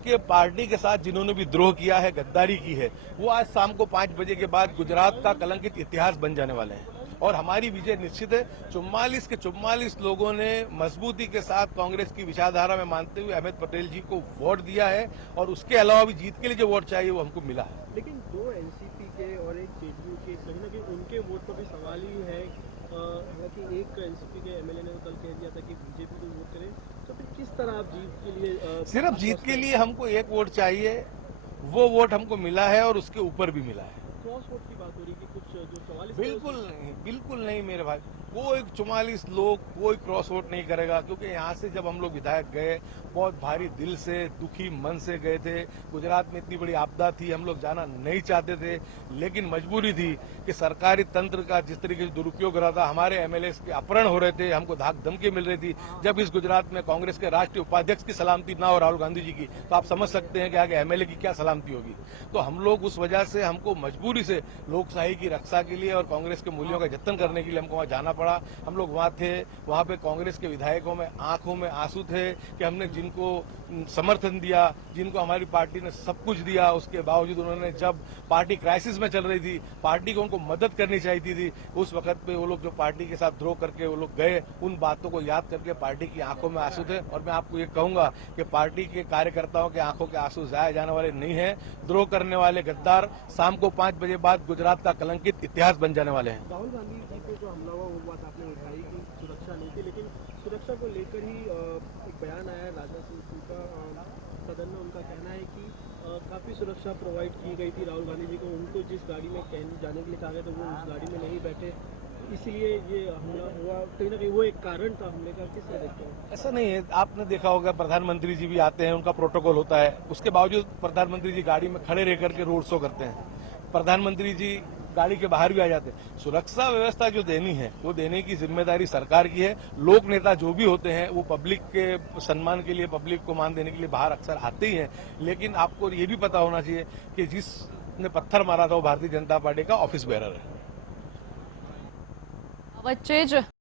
कि पार्टी के साथ जिन्होंने भी द्रोह किया है, गद्दारी की है, वो आज शाम को 5 बजे के बाद गुजरात का कलंकित इतिहास बन जाने वाले हैं और हमारी विजय निश्चित है। 44 के 44 लोगों ने मजबूती के साथ कांग्रेस की विचारधारा में मानते हुए अहमद पटेल जी को वोट दिया है और उसके अलावा भी जीत के लिए जो वोट चाहिए वो हमको मिला है। लेकिन 2 एनसीपी के और एक जेडीयू के कहीं ना कहीं उनके वोट पर भी सवाल ही है। हालांकि एक एनसीपी के एमएलए ने कल कह दिया था कि बीजेपी को वोट करें, तो फिर किस तरह आप जीत के लिए सिर्फ जीत के लिए हमको एक वोट चाहिए, वो वोट हमको मिला है और उसके ऊपर भी मिला है। क्रॉस वोट की बात हो रही है कि कुछ जो 44 बिल्कुल नहीं मेरे भाई, कोई 44 लोग कोई क्रॉस वोट नहीं करेगा, क्योंकि यहाँ से जब हम लोग विधायक गए बहुत भारी दिल से दुखी मन से गए थे। गुजरात में इतनी बड़ी आपदा थी, हम लोग जाना नहीं चाहते थे, लेकिन मजबूरी थी कि सरकारी तंत्र का जिस तरीके से दुरुपयोग हो रहा था, हमारे एमएलए के अपहरण हो रहे थे, हमको धाक धमकी मिल रही थी। जब इस गुजरात में कांग्रेस के राष्ट्रीय उपाध्यक्ष की सलामती ना हो राहुल गांधी जी की, तो आप समझ सकते हैं कि आगे एमएलए की क्या सलामती होगी। तो हम लोग उस वजह से हमको मजबूरी से लोकशाही की रक्षा के लिए और कांग्रेस के मूल्यों का जतन करने के लिए हमको वहां जाना पड़ा। हम लोग वहां थे, वहां पे कांग्रेस के विधायकों में आंखों में आंसू थे कि हमने जिनको समर्थन दिया, जिनको हमारी पार्टी ने सब कुछ दिया, उसके बावजूद उन्होंने जब पार्टी क्राइसिस में चल रही थी, पार्टी को उनको मदद करनी चाहिए थी, उस वक्त पे वो लोग जो पार्टी के साथ द्रोह करके वो लोग गए, उन बातों को याद करके पार्टी की आंखों में आंसू थे। और मैं आपको ये कहूंगा कि पार्टी के कार्यकर्ताओं के आंखों के आंसू जाए जाने वाले नहीं है। द्रोह करने वाले गद्दार शाम को 5 बजे बाद गुजरात का कलंकित इतिहास बन जाने वाले हैं। राहुल गांधी जी पे जो हमला हुआ वो बात आपने उठाई कि सुरक्षा नहीं थी, लेकिन सुरक्षा को लेकर ही एक बयान आया है राजनाथ सिंह का। सदन में उनका कहना है कि काफ़ी सुरक्षा प्रोवाइड की गई थी राहुल गांधी जी को। उनको जिस गाड़ी में जाने के लिए कहा गया तो वो उस गाड़ी में नहीं बैठे, इसलिए ये हमला हुआ। कहीं ना कहीं वो एक कारण था हमले का। किस तरह देखते हैं? ऐसा नहीं है, आपने देखा होगा प्रधानमंत्री जी भी आते हैं, उनका प्रोटोकॉल होता है, उसके बावजूद प्रधानमंत्री जी गाड़ी में खड़े रह करके रोड शो करते हैं। प्रधानमंत्री जी गाड़ी के बाहर भी आ जाते हैं। सुरक्षा व्यवस्था जो देनी है वो देने की जिम्मेदारी सरकार की है। लोक नेता जो भी होते हैं वो पब्लिक के सम्मान के लिए, पब्लिक को मान देने के लिए बाहर अक्सर आते ही हैं, लेकिन आपको ये भी पता होना चाहिए कि जिसने पत्थर मारा था वो भारतीय जनता पार्टी का ऑफिस बेरर है। वच्चे ज